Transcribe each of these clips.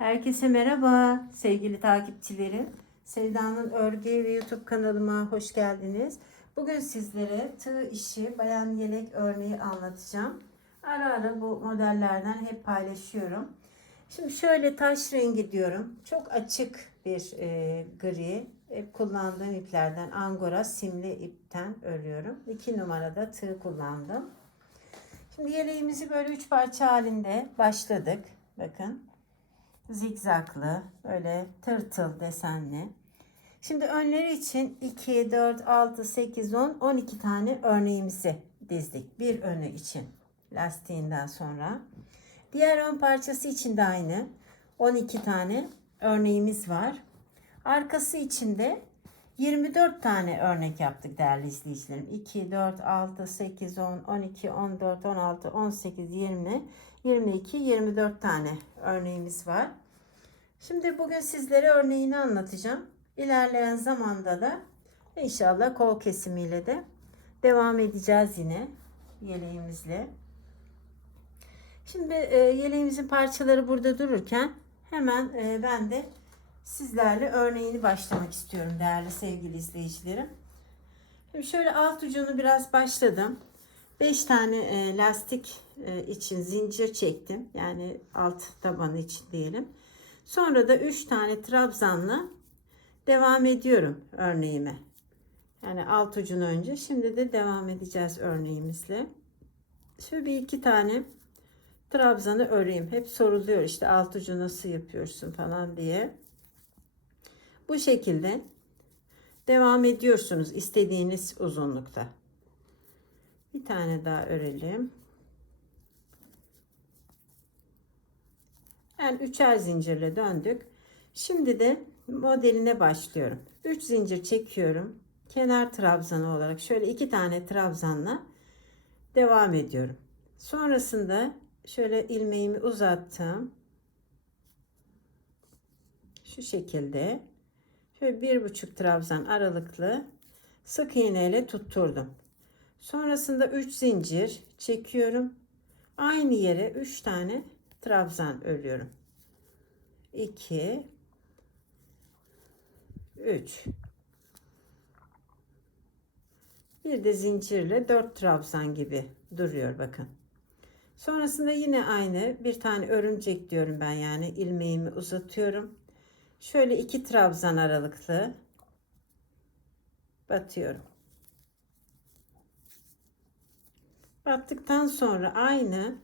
Herkese merhaba sevgili takipçilerim. Sevda'nın Örgü ve YouTube kanalıma hoş geldiniz. Bugün sizlere tığ işi bayan yelek örneği anlatacağım. Ara ara bu modellerden hep paylaşıyorum. Şimdi şöyle taş rengi diyorum. Çok açık bir e, gri. Hep kullandığım iplerden Angora simli ipten örüyorum. 2 numarada tığ kullandım. Şimdi yeleğimizi böyle üç parça halinde başladık. Bakın zigzaklı, böyle tırtıl desenli. Şimdi önleri için 2, 4, 6, 8, 10, 12 tane örneğimizi dizdik. Bir önü için lastiğinden sonra. Diğer ön parçası için de aynı. 12 tane örneğimiz var. Arkası için de 24 tane örnek yaptık değerli izleyicilerim. 2, 4, 6, 8, 10, 12, 14, 16, 18, 20, 22, 24 tane örneğimiz var. Şimdi bugün sizlere örneğini anlatacağım. İlerleyen zamanda da inşallah kol kesimiyle de devam edeceğiz yine yeleğimizle. Şimdi e, yeleğimizin parçaları burada dururken hemen e, ben de sizlerle örneğini başlamak istiyorum değerli sevgili izleyicilerim. Şimdi şöyle alt ucunu biraz başladım. 5 tane e, lastik için zincir çektim. Yani alt tabanı için diyelim. Sonra da 3 tane trabzanla devam ediyorum örneğime. Yani alt ucunu önce. Şimdi de devam edeceğiz örneğimizle. Şöyle bir iki tane trabzanı öreyim. Hep soruluyor işte alt ucu nasıl yapıyorsun falan diye. Bu şekilde devam ediyorsunuz istediğiniz uzunlukta. Bir tane daha örelim. Yani üçer zincirle döndük. Şimdi de modeline başlıyorum. 3 zincir çekiyorum. Kenar trabzanı olarak şöyle iki tane trabzanla devam ediyorum. Sonrasında şöyle ilmeğimi uzattım. Şu şekilde şöyle bir buçuk trabzan aralıklı sık iğneyle tutturdum. Sonrasında 3 zincir çekiyorum. Aynı yere 3 tane trabzan örüyorum. 2 3 Bir de zincirle 4 trabzan gibi duruyor bakın. Sonrasında yine aynı bir tane örümcek diyorum ben yani ilmeğimi uzatıyorum. Şöyle iki trabzan aralıklı batıyorum. Battıktan sonra aynı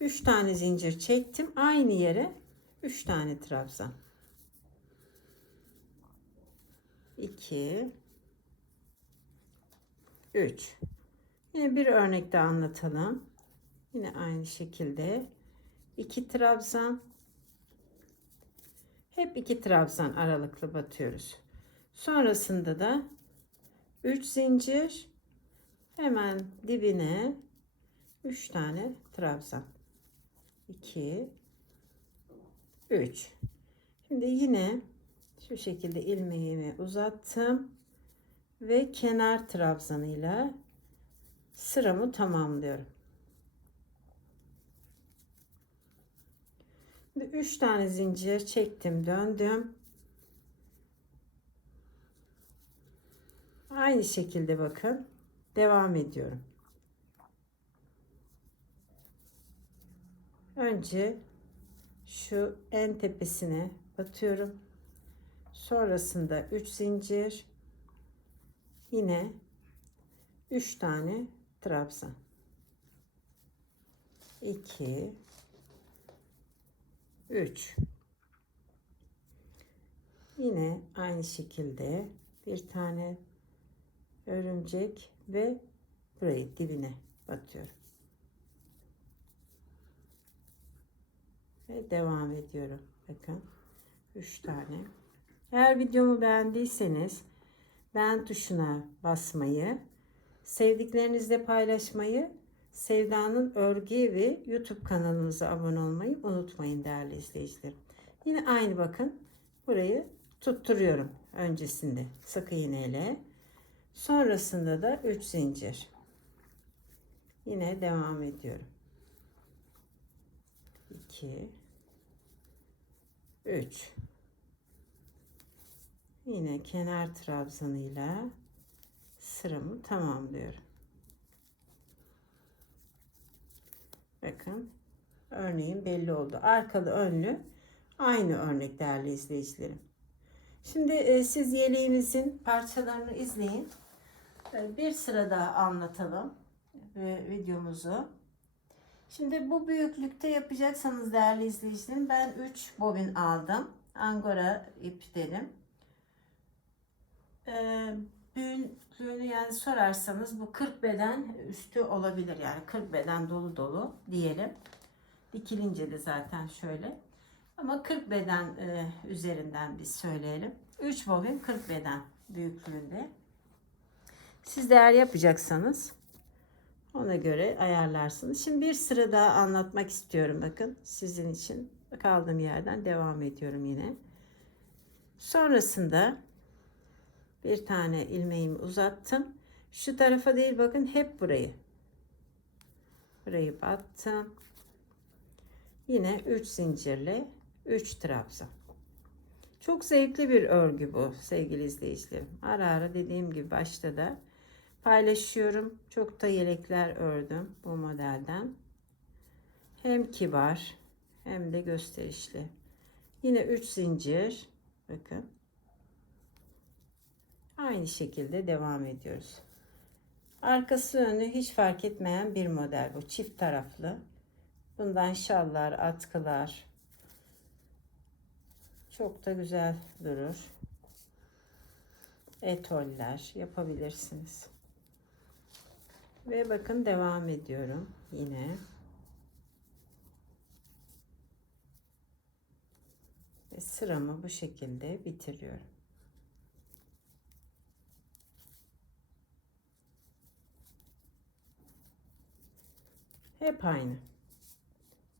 3 tane zincir çektim. Aynı yere 3 tane trabzan. 2 3 Yine bir örnek daha anlatalım. Yine aynı şekilde 2 trabzan hep 2 trabzan aralıklı batıyoruz. Sonrasında da 3 zincir hemen dibine 3 tane trabzan. 2 3 Şimdi yine şu şekilde ilmeğimi uzattım ve kenar trabzanıyla sıramı tamamlıyorum. Şimdi 3 tane zincir çektim, döndüm. Aynı şekilde bakın devam ediyorum. Önce şu en tepesine batıyorum. Sonrasında 3 zincir yine 3 tane trabzan. 2 3 Yine aynı şekilde bir tane örümcek ve burayı dibine batıyorum. Ve devam ediyorum. Bakın 3 tane. Eğer videomu beğendiyseniz beğen tuşuna basmayı, sevdiklerinizle paylaşmayı, Sevda'nın Örgü ve YouTube kanalımıza abone olmayı unutmayın değerli izleyicilerim. Yine aynı bakın burayı tutturuyorum öncesinde sık iğneyle. Sonrasında da 3 zincir. Yine devam ediyorum. 2 3 Yine kenar trabzanıyla sıramı tamamlıyorum. Bakın örneğin belli oldu. Arkalı önlü aynı örnek değerli izleyicilerim. Şimdi e, siz yeleğimizin parçalarını izleyin. E, bir sıra daha anlatalım ve videomuzu. Şimdi bu büyüklükte yapacaksanız değerli izleyicilerim ben 3 bobin aldım. Angora ip dedim. Ee, büyüklüğünü yani sorarsanız bu 40 beden üstü olabilir. Yani 40 beden dolu dolu diyelim. Dikilince de zaten şöyle. Ama 40 beden e, üzerinden biz söyleyelim. 3 bobin 40 beden büyüklüğünde. Siz değer yapacaksanız ona göre ayarlarsınız. Şimdi bir sıra daha anlatmak istiyorum bakın sizin için. Kaldığım yerden devam ediyorum yine. Sonrasında bir tane ilmeğimi uzattım. Şu tarafa değil bakın hep burayı. Burayı battım. Yine 3 zincirle 3 trabzan. Çok zevkli bir örgü bu sevgili izleyicilerim. Ara ara dediğim gibi başta da paylaşıyorum. Çok da yelekler ördüm bu modelden. Hem kibar hem de gösterişli. Yine 3 zincir. Bakın. Aynı şekilde devam ediyoruz. Arkası önü hiç fark etmeyen bir model bu. Çift taraflı. Bundan şallar, atkılar çok da güzel durur. Etoller yapabilirsiniz. Ve bakın devam ediyorum yine. Ve sıramı bu şekilde bitiriyorum. Hep aynı.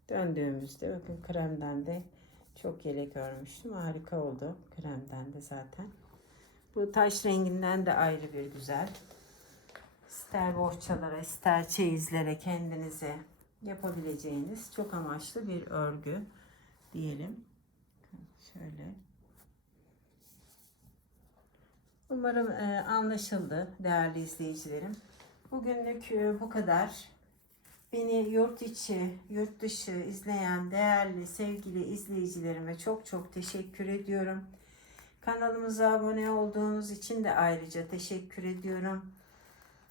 Döndüğümüzde bakın kremden de çok yelek örmüştüm. Harika oldu kremden de zaten. Bu taş renginden de ayrı bir güzel. İster bohçalara, ister çeyizlere kendinize yapabileceğiniz çok amaçlı bir örgü diyelim. Şöyle. Umarım e, anlaşıldı değerli izleyicilerim. Bugünlük e, bu kadar. Beni yurt içi, yurt dışı izleyen değerli sevgili izleyicilerime çok çok teşekkür ediyorum. Kanalımıza abone olduğunuz için de ayrıca teşekkür ediyorum.